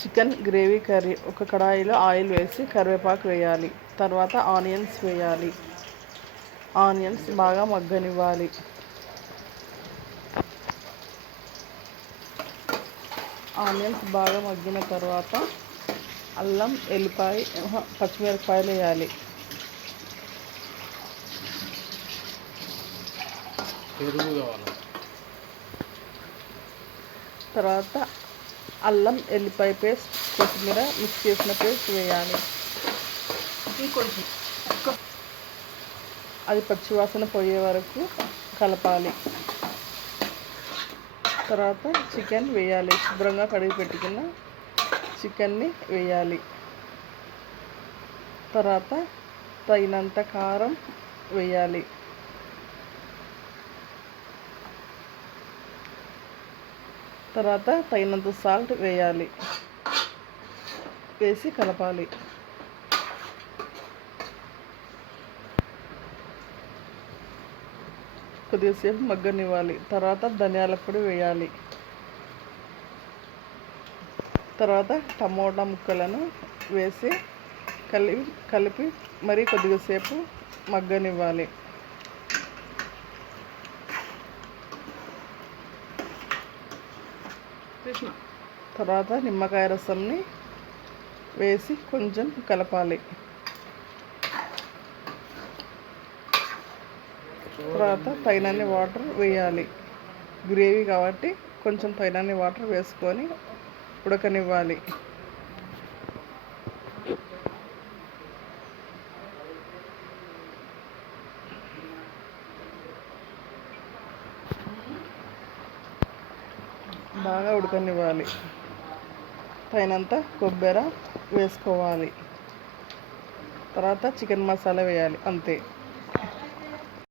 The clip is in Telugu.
Chicken gravy curry. ఒక కడాయిలో ఆయిల్ వేసి కరివేపాకు వేయాలి. తర్వాత ఆనియన్స్ వేయాలి. ఆనియన్స్ బాగా మగ్గనివ్వాలి. ఆనియన్స్ బాగా మగ్గిన తర్వాత అల్లం, ఎల్లిపాయ, పచ్చిమిరపకాయలు వేయాలి. తర్వాత అల్లం, ఎల్లిపాయ పేస్ట్, కొత్తిమీర మిక్స్ చేసిన పేస్ట్ వేయాలి. అది పచ్చివాసన పోయే వరకు కలపాలి. తర్వాత చికెన్ వేయాలి. శుభ్రంగా కడిగి పెట్టుకున్న చికెన్ని వేయాలి. తర్వాత తగినంత కారం వేయాలి. తర్వాత తగినంత సాల్ట్ వేయాలి. వేసి కలపాలి. కొద్దిసేపు మగ్గనివ్వాలి. తర్వాత ధనియాల పొడి వేయాలి. తర్వాత టమోటా ముక్కలను వేసి కలిపి మరి కొద్దిసేపు మగ్గనివ్వాలి. తర్వాత నిమ్మకాయ రసంని వేసి కొంచెం కలపాలి. తర్వాత తగినన్ని వాటర్ వేయాలి. గ్రేవీ కాబట్టి కొంచెం తగినన్ని వాటర్ వేసుకొని ఉడకనివ్వాలి. బాగా ఉడకనివ్వాలి. తగినంత కొబ్బరి వేసుకోవాలి. తర్వాత చికెన్ మసాలా వేయాలి. అంతే.